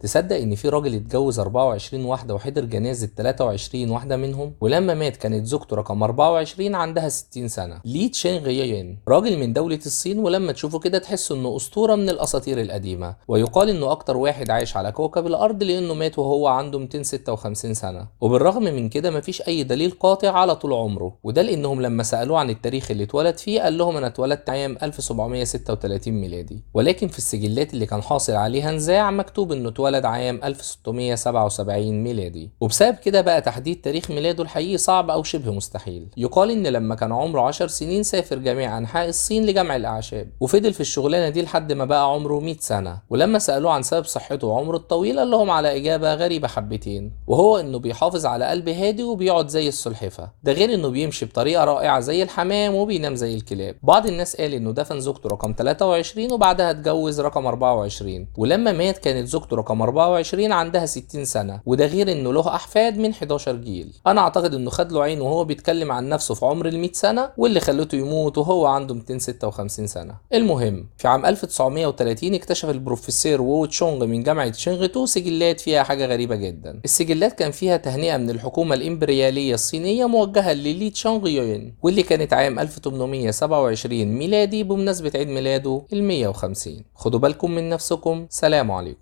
تصدق ان في راجل اتجوز 24 واحدة وحضر جنازة 23 واحدة منهم، ولما مات كانت زوجته رقم 24 عندها 60 سنة. لي تشينغ يين راجل من دولة الصين، ولما تشوفه كده تحس انه اسطورة من الاساطير القديمة، ويقال انه اكتر واحد عايش على كوكب الارض لانه مات وهو عنده 256 سنة. وبالرغم من كده مفيش اي دليل قاطع على طول عمره، وده لانهم لما سألوه عن التاريخ اللي اتولد فيه قال لهم انا اتولدت عام 1736 ميلادي، ولكن في السجلات اللي كان حاصل عليها نزاع مكتوب انه اتولد عام 1677 ميلادي، وبسبب كده بقى تحديد تاريخ ميلاده الحقيقي صعب او شبه مستحيل. يقال ان لما كان عمره 10 سنين سافر جميع انحاء الصين لجمع الاعشاب، وفضل في الشغلانه دي لحد ما بقى عمره 100 سنه. ولما سالوه عن سبب صحته وعمره الطويل قال لهم على اجابه غريبه حبتين، وهو انه بيحافظ على قلب هادي وبيقعد زي السلحفه، ده غير انه بيمشي بطريقه رائعه زي الحمام وبينام زي الكلاب. بعض الناس قال انه دفن زوجته رقم 23 وبعدها اتجوز رقم 24، ولما مات كانت زوجته رقم 24 عندها 60 سنة، وده غير انه له احفاد من 11 جيل. انا اعتقد انه خد له عين وهو بيتكلم عن نفسه في عمر ال 100 سنة، واللي خلته يموت وهو عنده 256 سنة. المهم في عام 1930 اكتشف البروفيسور وو تشونغ من جامعة تشينغتو سجلات فيها حاجة غريبة جدا. السجلات كان فيها تهنئة من الحكومة الإمبريالية الصينية موجهة للي تشانغ يوين، واللي كانت عام 1827 ميلادي بمناسبة عيد ميلاده ال 150. خدوا بالكم من نفسكم، سلام عليكم.